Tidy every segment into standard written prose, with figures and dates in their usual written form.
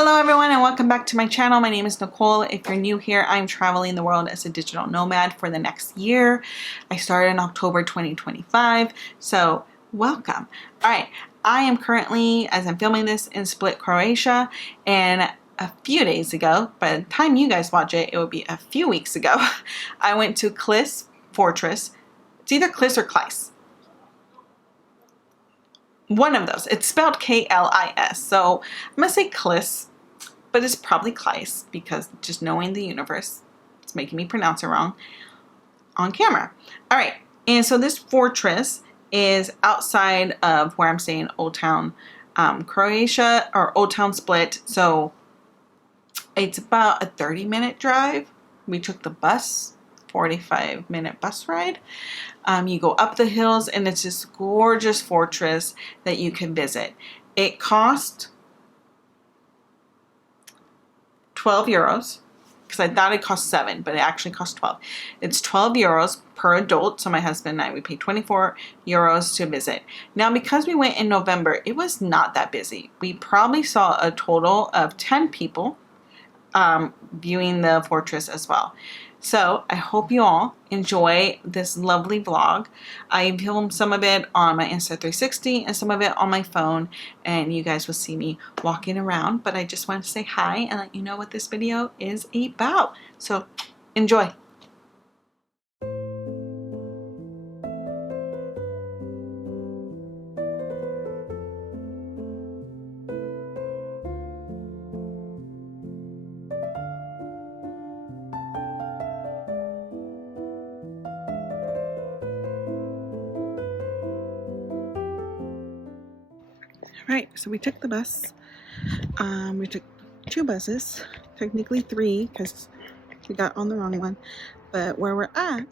Hello everyone and welcome back to my channel. My name is Nicole. If you're new here, I'm traveling the world as a digital nomad for the next year. I started in October 2025, so welcome. All right, I am currently, as I'm filming this, in Split, Croatia, and a few days ago, by the time you guys watch it, it will be a few weeks ago, I went to Klis Fortress. It's either Klis or Klis. One of those. It's spelled K-L-I-S. So I'm going to say Klis, but it's probably Klis because just knowing the universe, it's making me pronounce it wrong on camera. All right. And so this fortress is outside of where I'm staying, Old Town Croatia, or Old Town Split. So it's about a 30-minute drive. We took the bus, 45-minute bus ride. You go up the hills and it's this gorgeous fortress that you can visit. It cost 12 euros because I thought it cost 7, but it actually cost 12. It's 12 euros per adult. So my husband and I, we paid 24 euros to visit. Now, because we went in November, it was not that busy. We probably saw a total of 10 people viewing the fortress as well. So I hope you all enjoy this lovely vlog. I filmed some of it on my Insta360 and some of it on my phone, and you guys will see me walking around, but I just wanted to say hi and let you know what this video is about. So enjoy. Right, so we took the bus. We took 2 buses, technically 3 because we got on the wrong one. But where we're at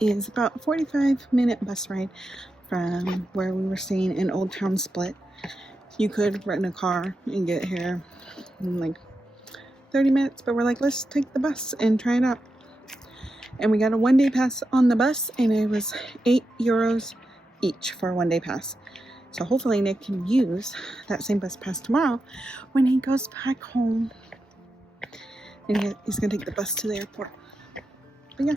is about a 45-minute bus ride from where we were staying in Old Town Split. You could rent a car and get here in like 30 minutes, but we're like, let's take the bus and try it out. And we got a one-day pass on the bus, and it was 8 euros each for a one-day pass. So hopefully Nick can use that same bus pass tomorrow when he goes back home. And he's going to take the bus to the airport. But yeah.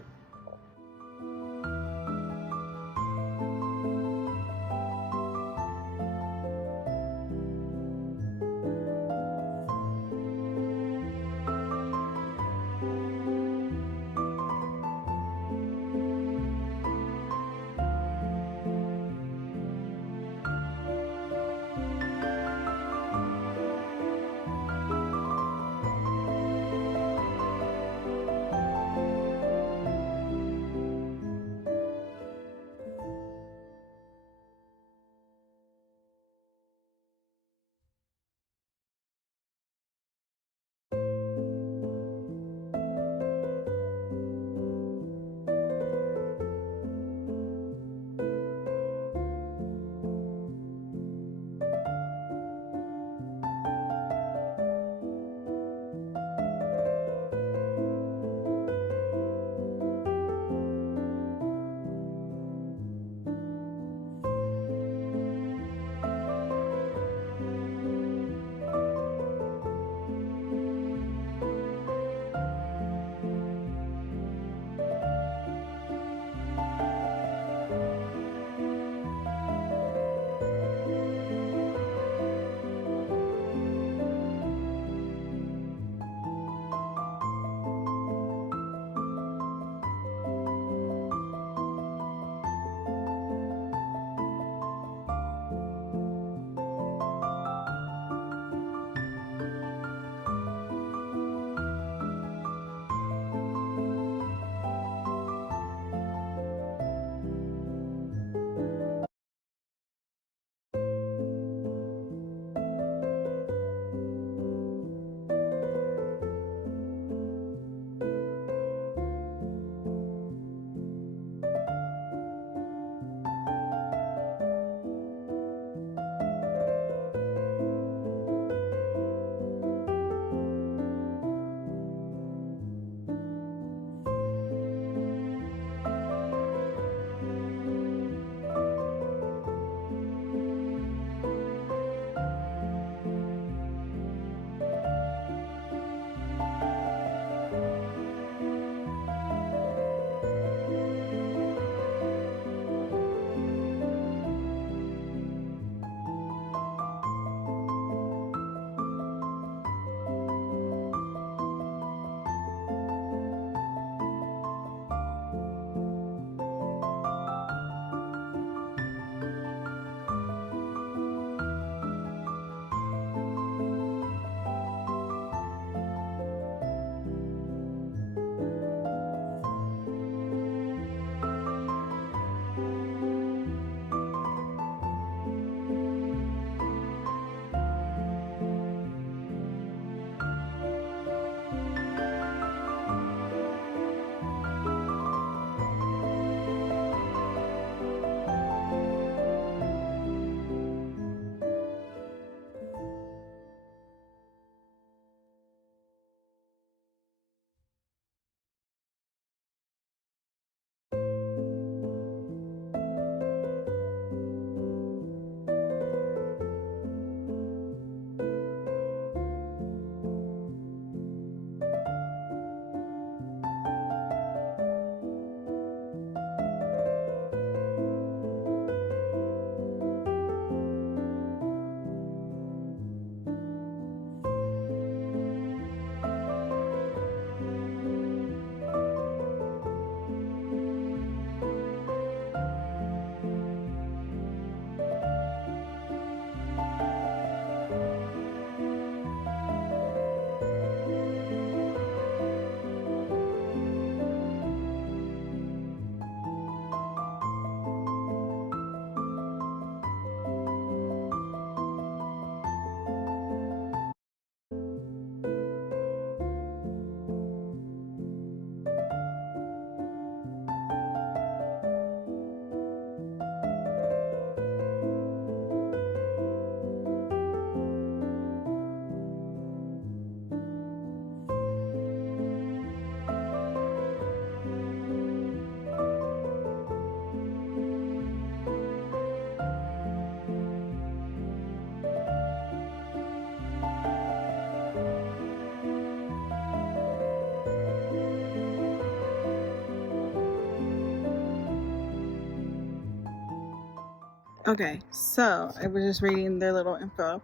Okay, so I was just reading their little info.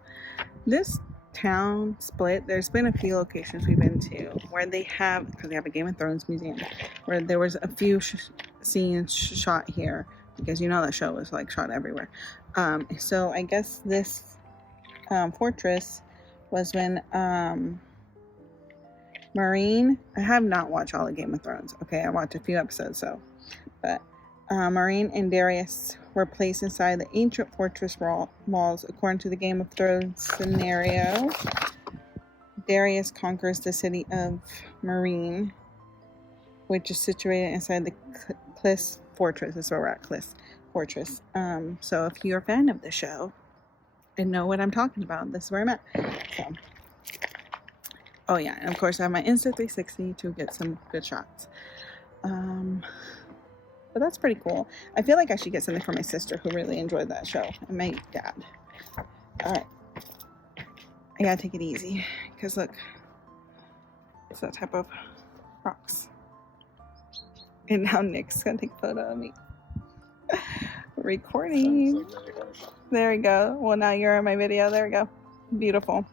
This town, Split, there's been a few locations we've been to where they have, because they have a Game of Thrones museum, where there was a few scenes shot here, because you know that show was like shot everywhere. So I guess this fortress was when Marine, I have not watched all of Game of Thrones. Okay, I watched a few episodes, but Marine and Darius were placed inside the ancient fortress walls according to the Game of Thrones scenario. Darius conquers the city of Marine, which is situated inside the Klis Fortress. That's where we're at, Klis Fortress. So if you're a fan of the show and know what I'm talking about, this is where I'm at. So, oh yeah, and of course I have my Insta360 to get some good shots. But that's pretty cool. I feel like I should get something for my sister who really enjoyed that show, and my dad. Alright. I gotta take it easy, because look, it's that type of rocks. And now Nick's gonna take a photo of me. Recording. There we go. Well, now you're in my video. There we go. Beautiful.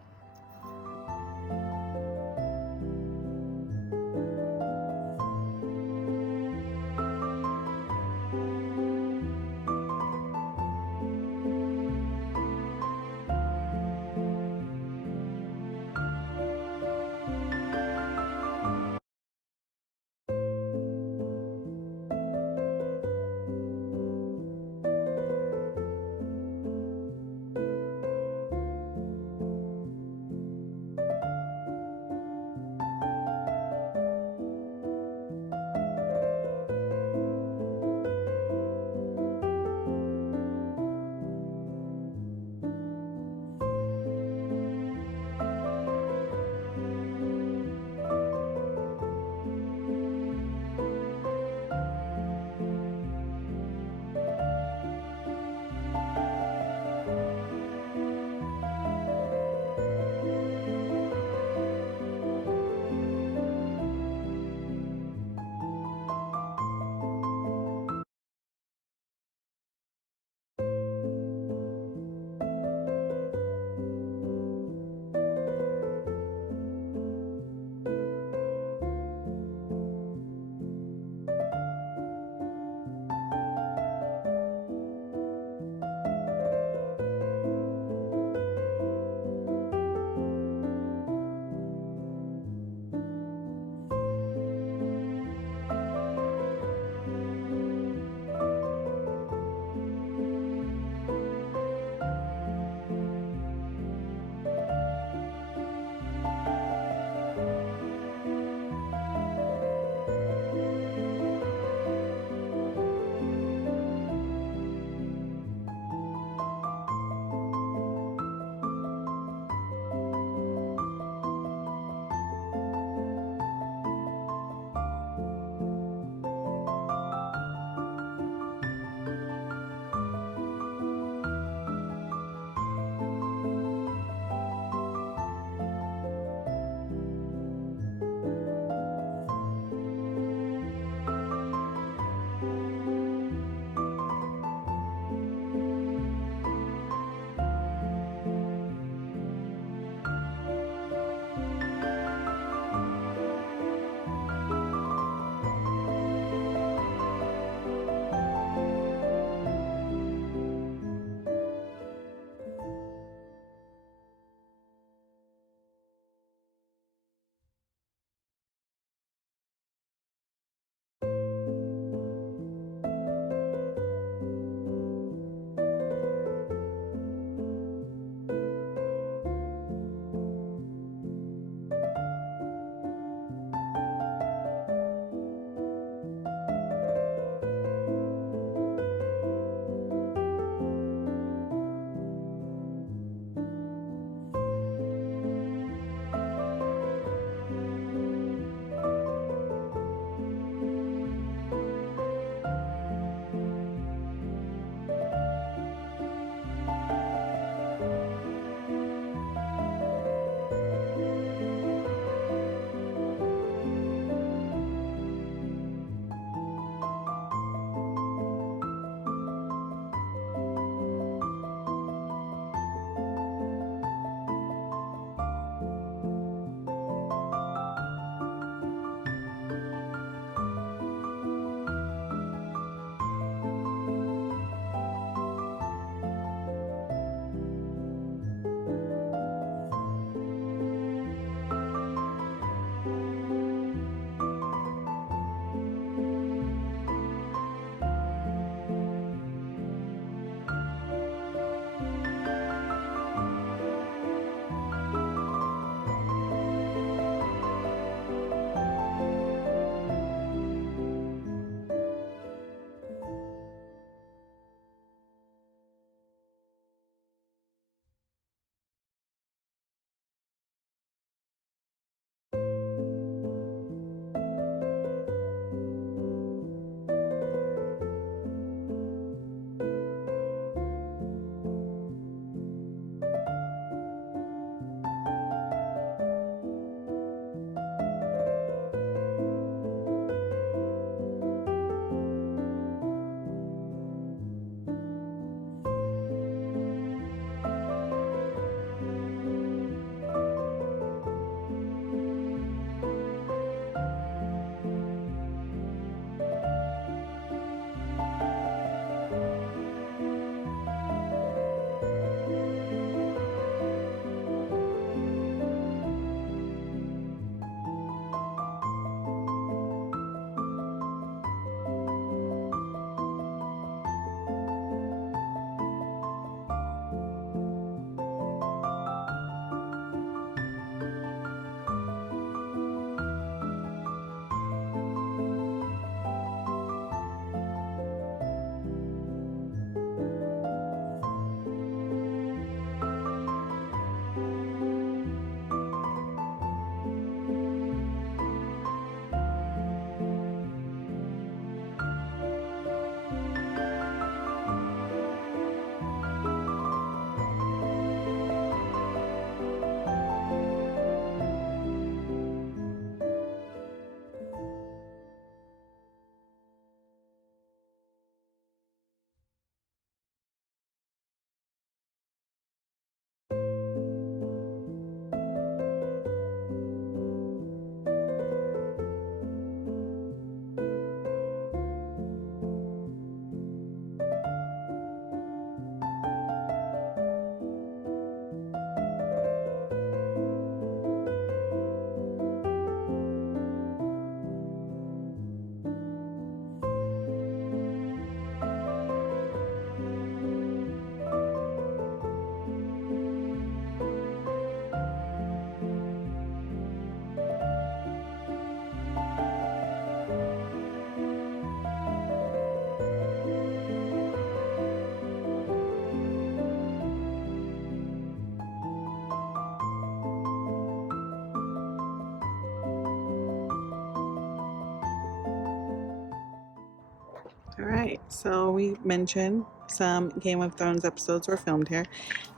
So we mentioned some Game of Thrones episodes were filmed here.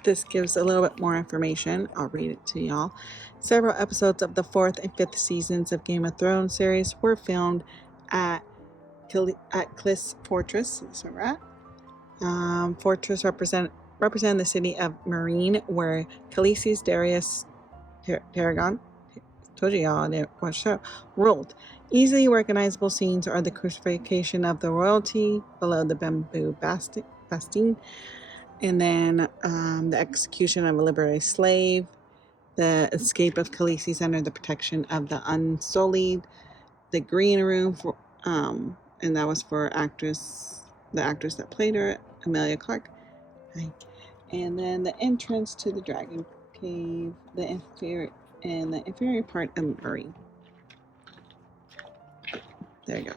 This gives a little bit more information. I'll read it to y'all. Several episodes of the 4th and 5th seasons of Game of Thrones series were filmed at Klis Fortress. That's where we're at. Fortress represent the city of Marine, where Khaleesi's Darius Tarragon, told you y'all didn't watch the show, ruled. Easily recognizable scenes are the crucifixion of the royalty below the bamboo bastine, and then the execution of a liberated slave, the escape of Khaleesi's under the protection of the Unsullied, the green room for and that was for the actress that played her, Emilia Clarke. Hi. And then the entrance to the dragon cave, the inferior part of Murray. There you go.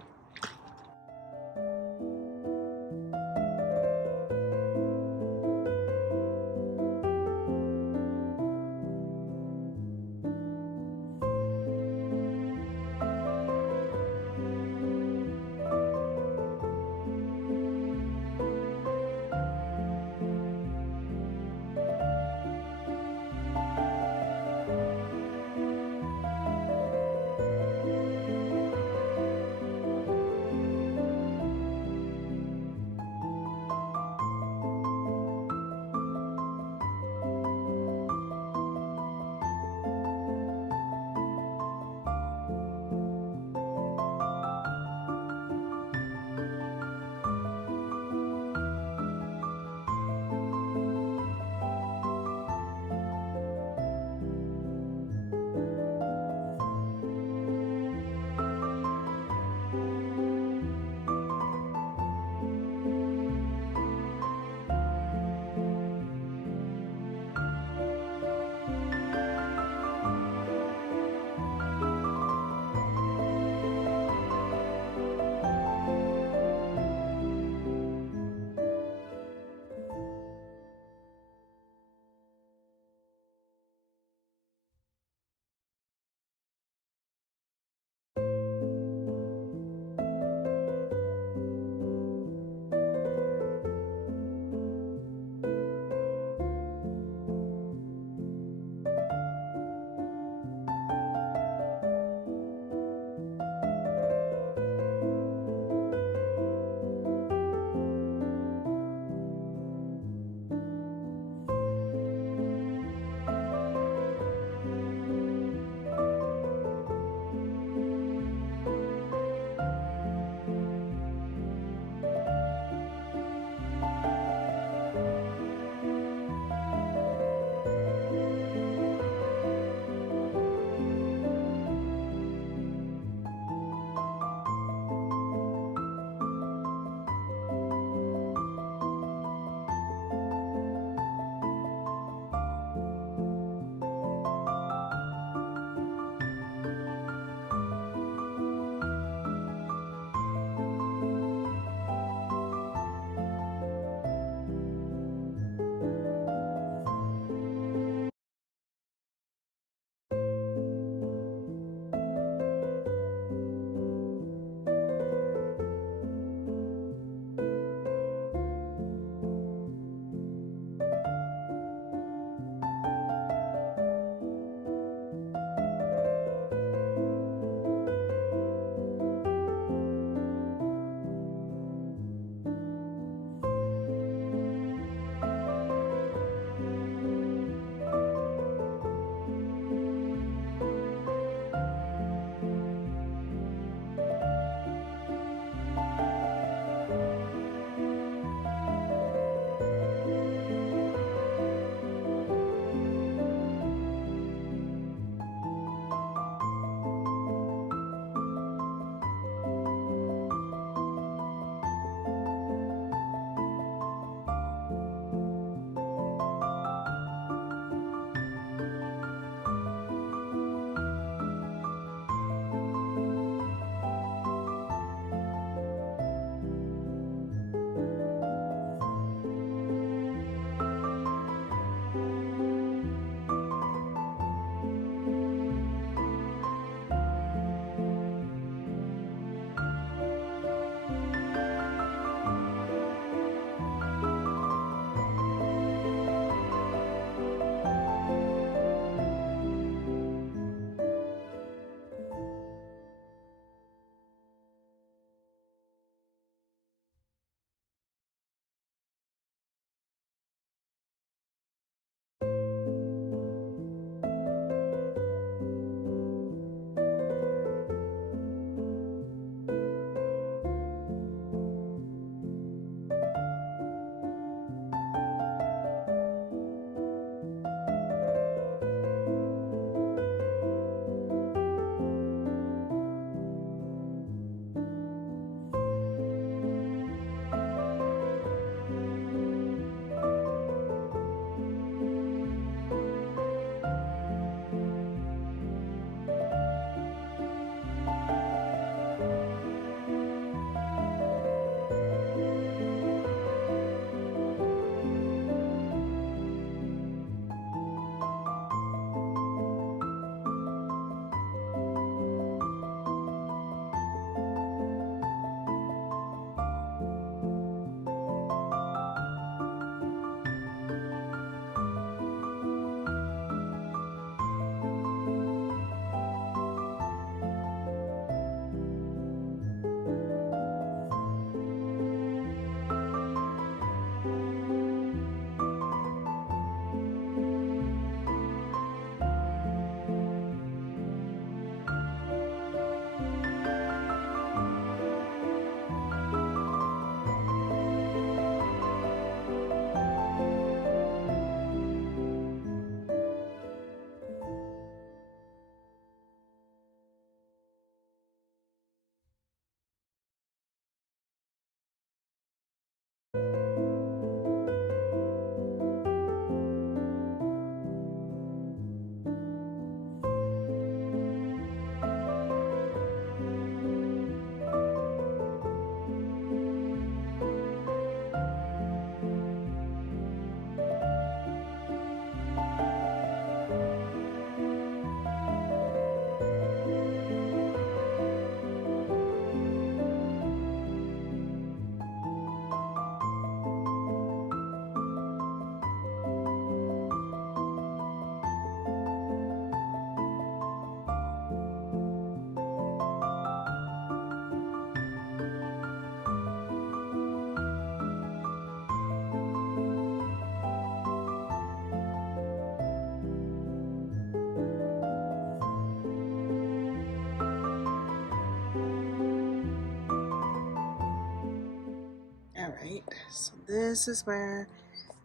So this is where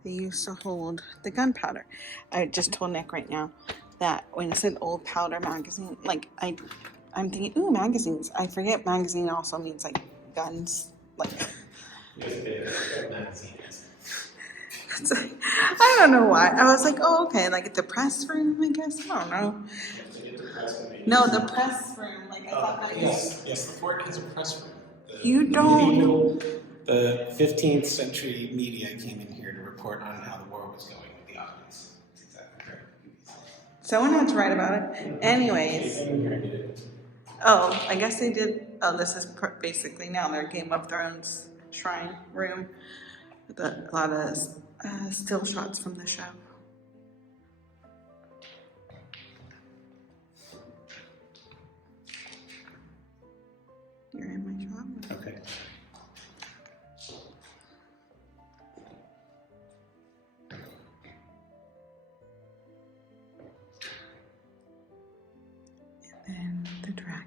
they used to hold the gunpowder. I just told Nick right now that when it said old powder magazine, like I'm thinking, ooh, magazines. I forget magazine also means like guns. Like it's like, I don't know why. I was like, oh, okay, like at the press room, I guess. I don't know. No, the press room. Like I thought that yes, the fort has a press room. You don't. The 15th century media came in here to report on how the war was going with the Ottomans. That's exactly correct. Someone had to write about it. Anyways. Oh, I guess they did. Oh, this is basically now their Game of Thrones shrine room with a lot of still shots from the show. You're in my shot. Okay. And then the dragon.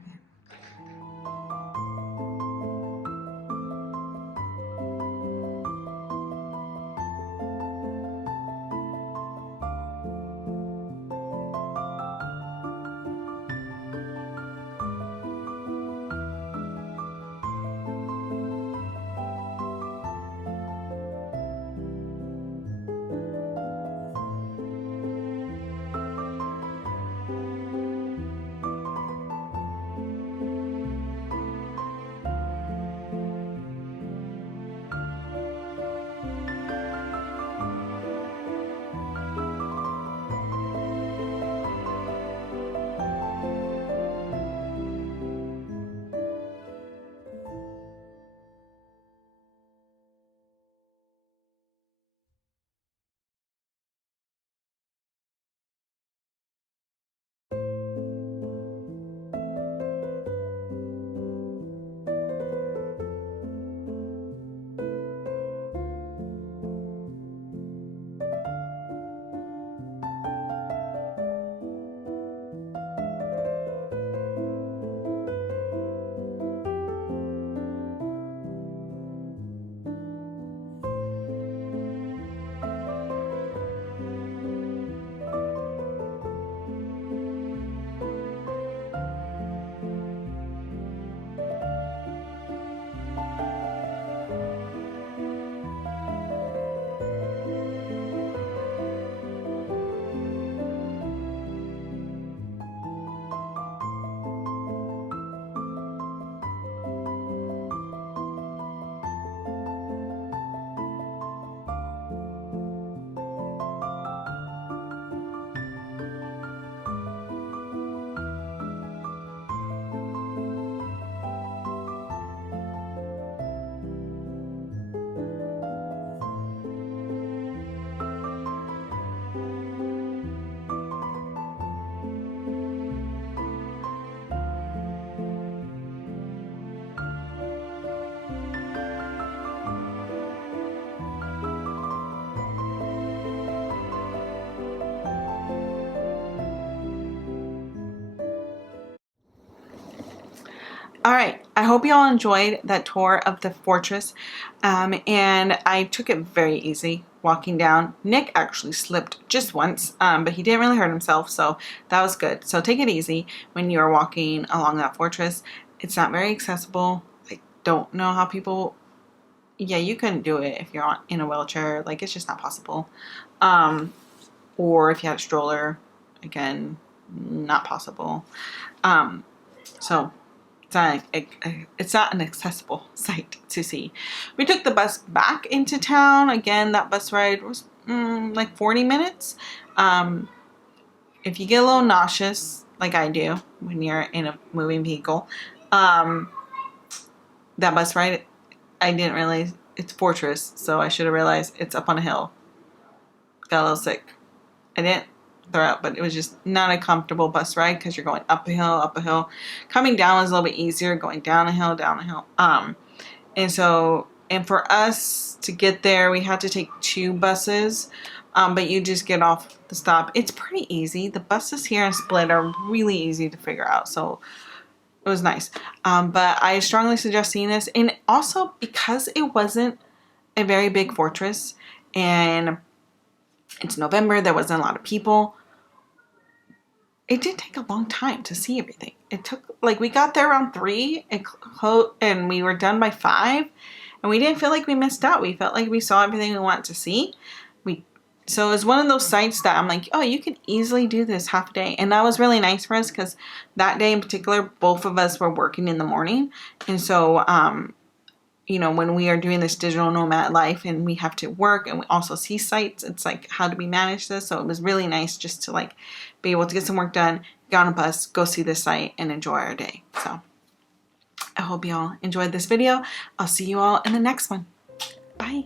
All right, I hope you all enjoyed that tour of the fortress, and I took it very easy walking down. Nick actually slipped just once, but he didn't really hurt himself, so that was good. So take it easy when you're walking along that fortress. It's not very accessible. I don't know how people, yeah, you couldn't do it if you're in a wheelchair. Like, it's just not possible. Or if you had a stroller, again, not possible. So it's not an accessible site to see. We took the bus back into town. Again, that bus ride was like 40 minutes. If you get a little nauseous, like I do when you're in a moving vehicle, that bus ride, I didn't realize it's Fortress, so I should have realized it's up on a hill. Got a little sick. I didn't throw up, but it was just not a comfortable bus ride because you're going up a hill. Coming down was a little bit easier. Going down a hill. And for us to get there, we had to take 2 buses, but you just get off the stop. It's pretty easy. The buses here in Split are really easy to figure out, so it was nice. But I strongly suggest seeing this, and also because it wasn't a very big fortress, and it's November. There wasn't a lot of people. It did take a long time to see everything. It took, like, we got there around 3 and we were done by 5, and we didn't feel like we missed out. We felt like we saw everything we wanted to see. So it was one of those sites that I'm like, oh, you can easily do this half a day. And that was really nice for us because that day in particular, both of us were working in the morning. And so, you know, when we are doing this digital nomad life and we have to work and we also see sites, it's like, how do we manage this? So it was really nice just to like be able to get some work done, get on a bus, go see this site and enjoy our day. So I hope you all enjoyed this video. I'll see you all in the next one. Bye.